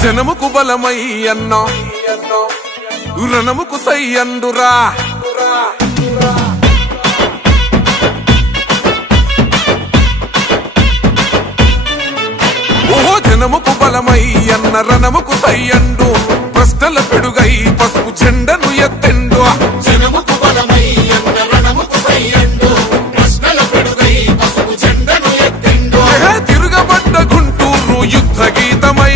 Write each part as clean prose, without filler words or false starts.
జనముకు బలమై అన్నా రణముకు సై అందురా ఓహో జనముకు బలమై అన్న రణముకు సై అండు ప్రశ్నల పెడుగై పసుపు చెండను ఎత్తెండు జనముకు బలమై అన్న రణముకు సై అండు ప్రశ్నల పెడుగై పసుపు చెండను ఎత్తెండు తిరుగబడ్డ గుంటూరు యుద్ధ గీతమై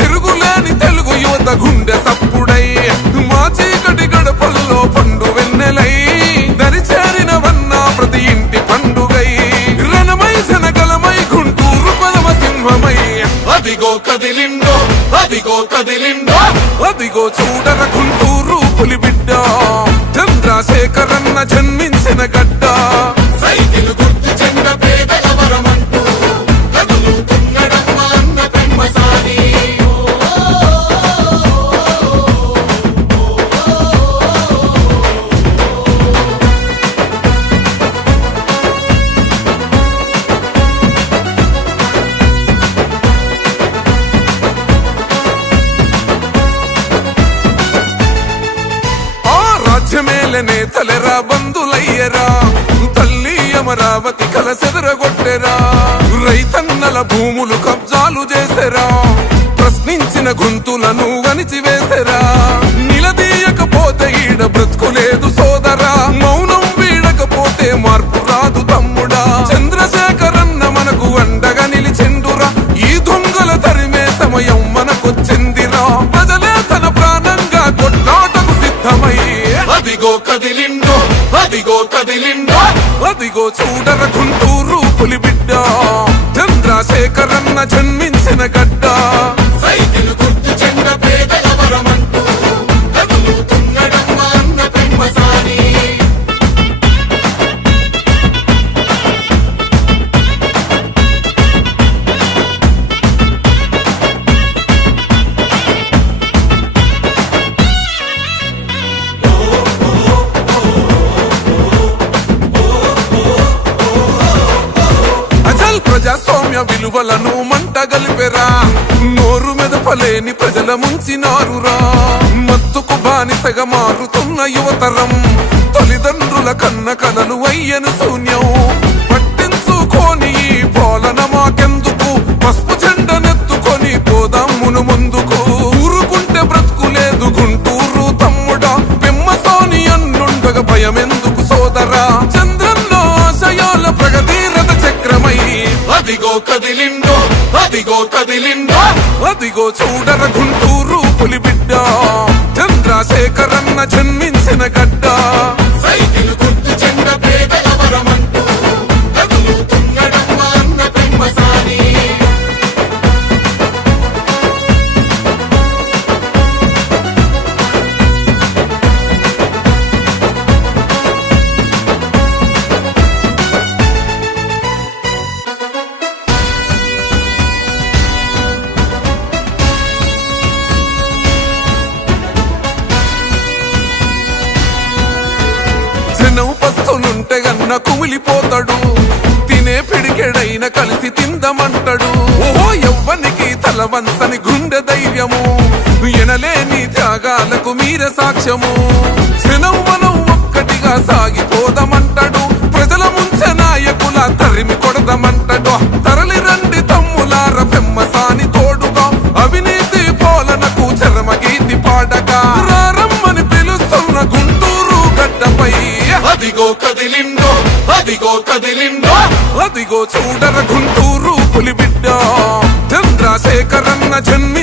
తిరుగులేని తెలుగు యువత గుండె సప్పుడై మా చీకటి గడపల్లో పండు వెన్నెలై దరిచేరినవన్నా ప్రతి ఇంటి పండుగై రణమై జనగలమై గుంటూరు పదమ సింహమై అదిగో కదిలిండో అదిగో కదిలిండో అదిగో చూడర గుంటూరు పులిబిడ్డ చంద్రశేఖరన్న జన్మించిన గడ్డ సైకిల్ గుర్తు చెండ పేదల వరమంటూ కదులుతున్నడమ్మ అన్న పెమ్మసాని రాజ్యమేల నేతలెరా బంధులయ్యరా తల్లి అమరావతి కలసెదరగొట్టెరా రైతన్నల భూములు కబ్జాలు చేసెరా ప్రశ్నించిన గొంతులను వణిచివేసెరా నిలదీయకపోతే ఈడ బ్రతుకులేదు సోదరా మౌనం వీడకపోతే మార్పు రాదు తమ్ముడా చంద్రశేఖరన్న మనకు అండగా నిలిచెండురా ఈ దొంగల తరిమే సమయం మనకొచ్చిందిరా ప్రజలే తన ప్రాణంగా కొట్లాటకు సిద్ధమై అదిగో కదిలిండో అదిగో కదిలిండో అదిగో చూడర గుంటూరు పులిబిడ్డ చంద్రశేఖరన్న జన్మించిన గడ్డ సైకిల్ గుర్తు చెండ పేదల వరమంటూ కదులుతున్నడమ్మ అన్న పెమ్మసాని అజల్ ప్రజాస్వామ్య విలువలను మంట గలిపెరా నోరు మెదపలేని ప్రజల ముంచినారురా మత్తుకు బానిసగా మారుతున్న యువతరం తల్లిదండ్రుల కన్న కలలు అయ్యను శూన్యం పట్టించుకోని ఈ పాలన మాకెందుకు పసుపు జెండనెత్తుకొని పోదామును ముందుకు ఊరుకుంటే బ్రతుకులేదు గుంటూరు తమ్ముడా పెమ్మసాని అన్నుండగా భయమెందుకు సోదరా చంద్రన్న ఆశయాల ప్రగతి రథ చక్రమై అదిగో కదిలిండో అదిగో కదిలిండో అదిగో చూడర గుంటూరు పులిబిడ్డ చంద్రశేఖరన్న జన్మించిన గడ్డ సైకిల్ గుర్తు చెండ పేదల వరమంటూ కదులుతున్నడమ్మ అన్న పెమ్మసాని జనం పస్తులుంటే గన్న కుమిలిపోతాడు తినే పిడికెడైన కలిసి తిందమంటాడు ఓహో ఎవ్వనికి తలవంతని గుండె ధైర్యము ఎనలేని త్యాగాలకు మీర సాక్ష్యము జనం మనం ఒక్కటిగా సాగిపోదామంటాడు ప్రజల ముంచె నాయకుల తరిమి కొడదామంటాడు తరలి రండి తమ్ములార పెమ్మసాని తోడుగా అవినీతి పాలనకు చరమగీతి పాడగా రారమ్మని పిలుస్తున్న గుంటూరు గడ్డపై అదిగో కదిలిండో అదిగో కదిలిండో అదిగో చూడర గుంటూరు పులిబిడ్డ చంద్రశేఖరన్న జన్మ